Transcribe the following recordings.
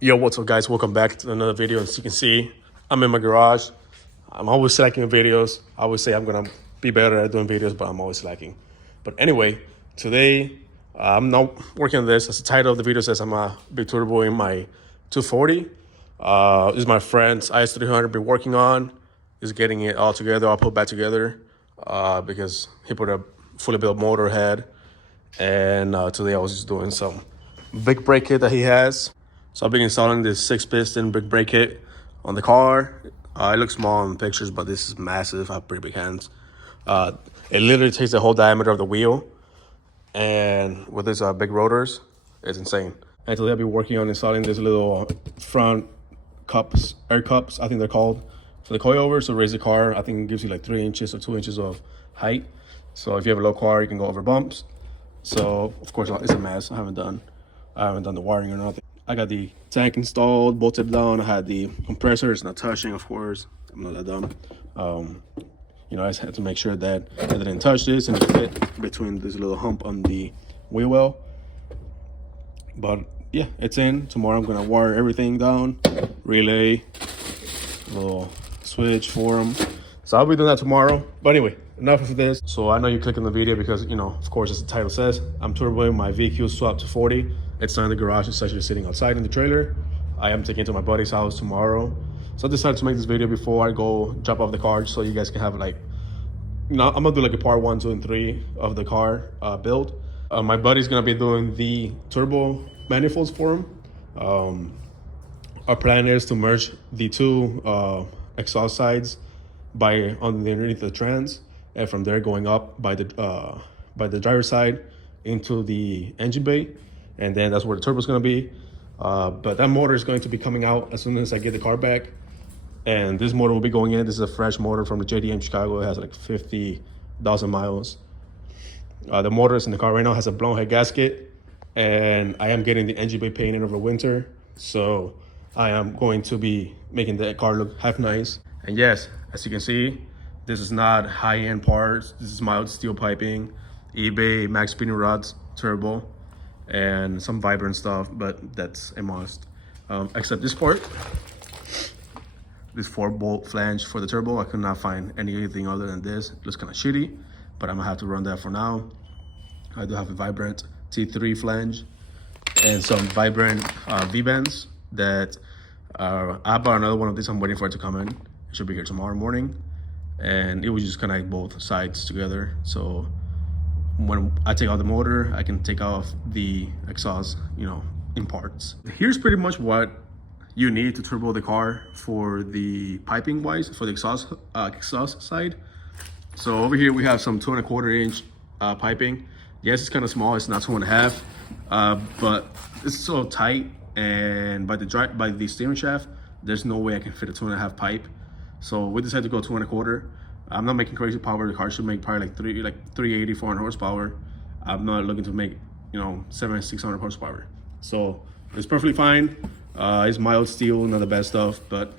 Yo, what's up, guys? Welcome back to another video. As you can see, I'm in my garage. I'm always slacking videos. I always say I'm gonna be better at doing videos, but I'm always slacking. But anyway, today I'm not working on this. As the title of the video says, I'm a big turbo in my 240. This is my friend's S1300 been working on. He's getting it all together, all put back together because he put a fully built motor head. And today I was just doing some big brake kit that he has. So I've been installing this 6-piston big brake kit on the car. It looks small in pictures, but this is massive. I have pretty big hands. It literally takes the whole diameter of the wheel, and with these big rotors, it's insane. And today I'll be working on installing this little front cups, air cups, I think they're called, for the coilover. So raise the car. I think it gives you like 3 inches or 2 inches of height. So if you have a low car, you can go over bumps. So of course it's a mess. I haven't done the wiring or nothing. I got the tank installed, bolted down. I had the compressor. It's not touching, of course. I'm not that dumb. You know, I just had to make sure that I didn't touch this and it fit between this little hump on the wheel well. But yeah, it's in. Tomorrow I'm gonna wire everything down, relay, little switch for them. So I'll be doing that tomorrow. But anyway, enough of this. So I know you clicked on the video because, you know, of course, as the title says, I'm turboing my VQ swap to 40. It's not in the garage, it's actually sitting outside in the trailer. I am taking it to my buddy's house tomorrow. So I decided to make this video before I go drop off the car so you guys can have like, you know, I'm gonna do like a part 1, 2, and 3 of the car build. My buddy's gonna be doing the turbo manifolds for him. Our plan is to merge the two exhaust sides by underneath the trans, and from there going up by the driver's side into the engine bay, and then that's where the turbo is going to be. But that motor is going to be coming out as soon as I get the car back, and this motor will be going in. This is a fresh motor from the JDM Chicago. It has like 50,000 miles. The motor is in the car right now, has a blown head gasket, and I am getting the engine bay painted over winter, so I am going to be making the car look half nice. And yes, as you can see, this is not high-end parts. This is mild steel piping, eBay max spinning rods, turbo, and some vibrant stuff, but that's a must. Except this part, this 4-bolt flange for the turbo. I could not find anything other than this. It looks kind of shitty, but I'm gonna have to run that for now. I do have a vibrant T3 flange and some vibrant V-bands that I bought another one of these. I'm waiting for it to come in. It should be here tomorrow morning, and it will just connect both sides together. So when I take out the motor, I can take off the exhaust, you know, in parts. Here's pretty much what you need to turbo the car for the piping wise, for the exhaust side. So over here we have some 2¼ inch piping. Yes, it's kind of small. It's not 2½, but it's so tight, and by the steering shaft, there's no way I can fit a 2½ pipe. So we decided to go 2¼ I'm not making crazy power. The car should make probably like 380, 400 horsepower. I'm not looking to make, you know, 700, 600 horsepower. So it's perfectly fine. It's mild steel, not the best stuff, but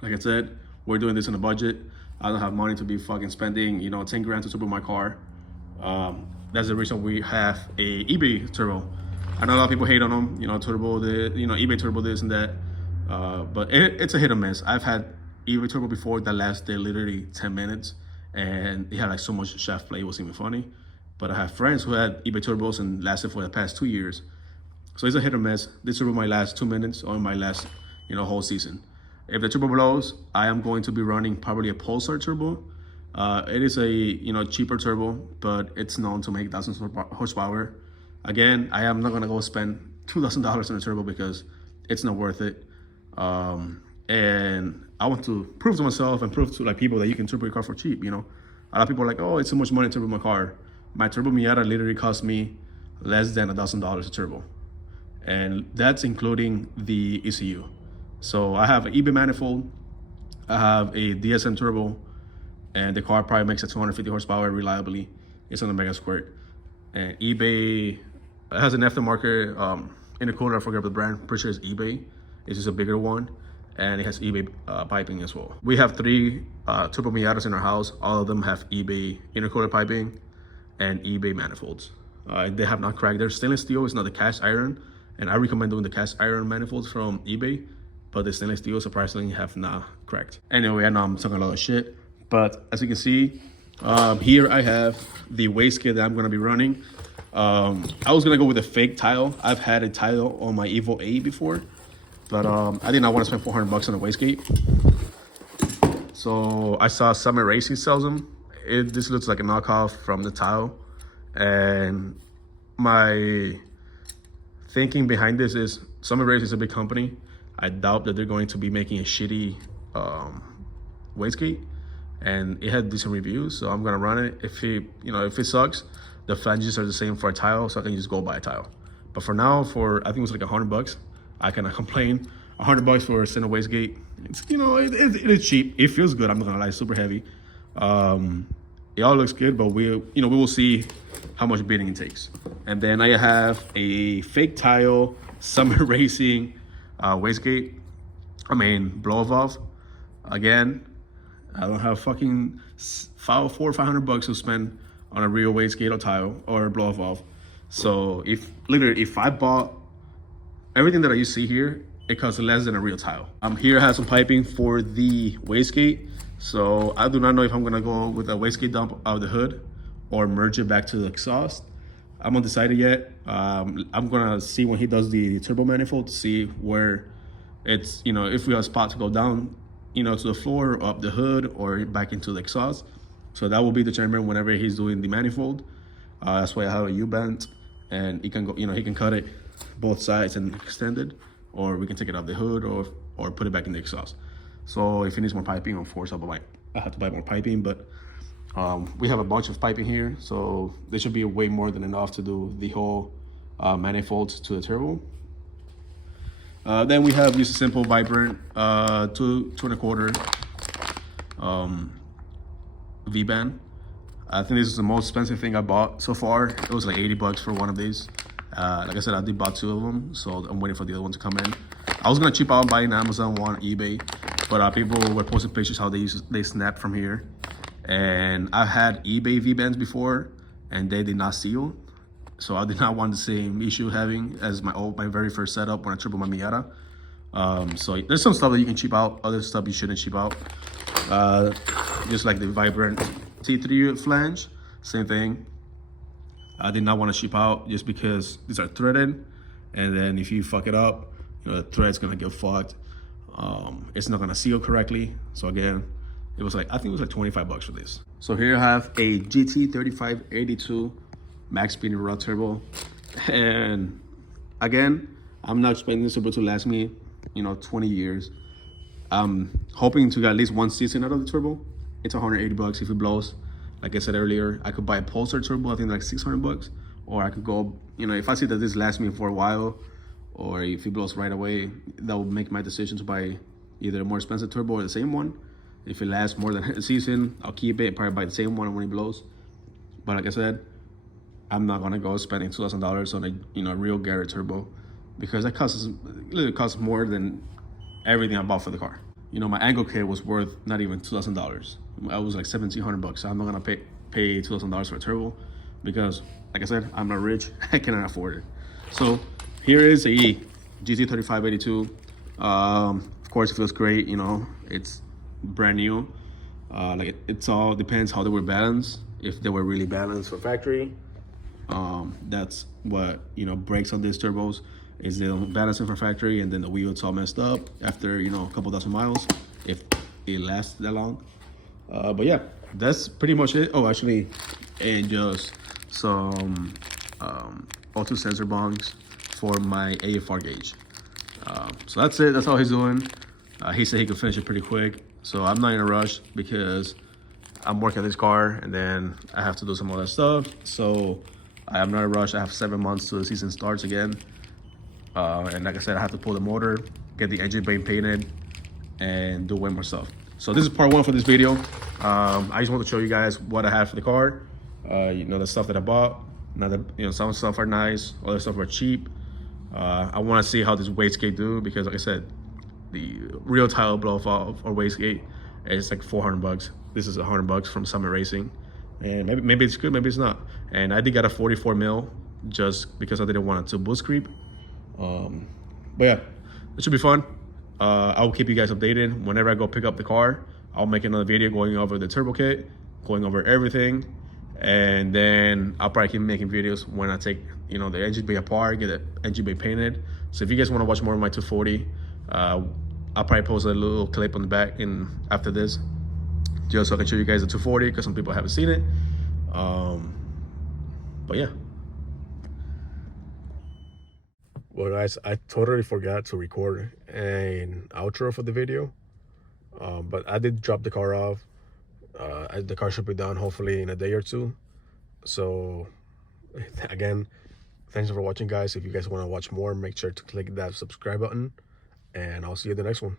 like I said, we're doing this on a budget. I don't have money to be fucking spending, you know, 10 grand to turbo my car. That's the reason we have a eBay turbo. I know a lot of people hate on them, you know, turbo eBay turbo this and that, but it's a hit or miss. I've had eBay turbo before that lasted literally 10 minutes, and it had like so much shaft play, it wasn't even funny. But I have friends who had eBay turbos and lasted for the past 2 years. So it's a hit or miss. This turbo might last 2 minutes or it might last, you know, whole season. If the turbo blows, I am going to be running probably a Pulsar turbo. It is a, you know, cheaper turbo, but it's known to make 1,000 horsepower. Again, I am not gonna go spend $2,000 on a turbo because it's not worth it. And I want to prove to myself and prove to like people that you can turbo your car for cheap, you know. A lot of people are like, oh, it's so much money to turbo my car. My turbo Miata literally cost me less than $1,000 a turbo. And that's including the ECU. So I have an eBay manifold, I have a DSM turbo, and the car probably makes a 250 horsepower reliably. It's on the Mega Squirt. And eBay, it has an aftermarket intercooler, I forget the brand, pretty sure it's eBay. It's just a bigger one, and it has eBay piping as well. We have 3 turbo Miatas in our house. All of them have eBay intercooler piping and eBay manifolds. They have not cracked. They're stainless steel, it's not the cast iron. And I recommend doing the cast iron manifolds from eBay, but the stainless steel surprisingly have not cracked. Anyway, I know I'm talking a lot of shit, but as you can see, here I have the wastegate that I'm gonna be running. I was gonna go with a fake tile. I've had a tile on my Evo 8 before, but I did not want to spend 400 bucks on a wastegate. So I saw Summit Racing sells them. This looks like a knockoff from the tile, and my thinking behind this is Summit Racing is a big company. I doubt that they're going to be making a shitty wastegate, and it had decent reviews, so I'm gonna run it. If it sucks, the flanges are the same for a tile, so I can just go buy a tile. But for now, for I think it was like 100 bucks, I cannot complain. 100 bucks for a center wastegate. It's it is cheap. It feels good. I'm not gonna lie, super heavy. It all looks good, but we will see how much beating it takes. And then I have a fake tile Summit Racing wastegate. I mean blow valve. Again, I don't have fucking 400 or 500 bucks to spend on a real wastegate or tile or blow valve. So if I bought everything that you see here, it costs less than a real tile. Here I have some piping for the wastegate. So I do not know if I'm gonna go with a wastegate dump out of the hood or merge it back to the exhaust. I'm undecided yet. I'm gonna see when he does the turbo manifold to see where it's, if we have a spot to go down, to the floor, up the hood, or back into the exhaust. So that will be determined whenever he's doing the manifold. That's why I have a U-bend, and he can go, he can cut it both sides and extend it, or we can take it off the hood or put it back in the exhaust. So if he needs more piping, of course, I have to buy more piping, but we have a bunch of piping here, so there should be way more than enough to do the whole manifold to the turbo. Then we have just a simple vibrant 2 1/4 V-band. I think this is the most expensive thing I bought so far. It was like 80 bucks for one of these. Like I said, I did buy 2 of them, so I'm waiting for the other one to come in. I was gonna cheap out buying Amazon one on eBay, but people were posting pictures how they snap from here. And I've had eBay V-bands before, and they did not seal. So I did not want the same issue having as my very first setup when I tripled my Miata. So there's some stuff that you can cheap out, other stuff you shouldn't cheap out. Just like the vibrant T3 flange, same thing. I did not want to cheap out just because these are threaded, and then if you fuck it up, the thread's gonna get fucked. It's not gonna seal correctly. So again, I think it was like 25 bucks for this. So here I have a GT3582 max speed raw turbo, and again, I'm not expecting this turbo to last me 20 years. I'm hoping to get at least 1 season out of the turbo. It's 180 bucks if it blows. Like I said earlier, I could buy a Pulsar turbo, I think like 600 bucks, or I could go, if I see that this lasts me for a while, or if it blows right away, that will make my decision to buy either a more expensive turbo or the same one. If it lasts more than a season, I'll keep it, probably buy the same one when it blows. But like I said, I'm not gonna go spending $2,000 on a real Garrett turbo, because that costs more than everything I bought for the car. My angle kit was worth not even $2,000. I was like 1,700 bucks. So I'm not gonna pay $2,000 for a turbo, because like I said, I'm not rich. I cannot afford it. So here is a GT3582. Of course, it feels great. It's brand new. It's all depends how they were balanced. If they were really balanced for factory, that's what breaks on these turbos, is they don't balance it for factory, and then the wheel's all messed up after a couple dozen miles, if it lasts that long. But yeah, that's pretty much it. Oh, actually, and just some O2 sensor bongs for my AFR gauge. So that's it. That's all he's doing. He said he could finish it pretty quick, so I'm not in a rush because I'm working on this car and then I have to do some other stuff. So I am not in a rush. I have 7 months till the season starts again. And like I said, I have to pull the motor, get the engine bay painted, and do way more stuff. So this is part 1 for this video. I just want to show you guys what I have for the car. The stuff that I bought. Now that some stuff are nice, other stuff are cheap. I want to see how this wastegate do, because like I said, the real tile blow off or wastegate is like 400 bucks. This is 100 bucks from Summit Racing, and maybe it's good, maybe it's not. And I did get a 44 mil just because I didn't want it to boost creep. But yeah, it should be fun. I'll keep you guys updated whenever I go pick up the car. I'll make another video going over the turbo kit, going over everything, and then I'll probably keep making videos when I take, you know, the engine bay apart, get the engine bay painted. So if you guys want to watch more of my 240, I'll probably post a little clip on the back in after this, just so I can show you guys the 240 because some people haven't seen it. But yeah. Well, guys, I totally forgot to record an outro for the video, but I did drop the car off. The car should be done hopefully in a day or two. So again, thanks for watching, guys. If you guys want to watch more, make sure to click that subscribe button, and I'll see you in the next one.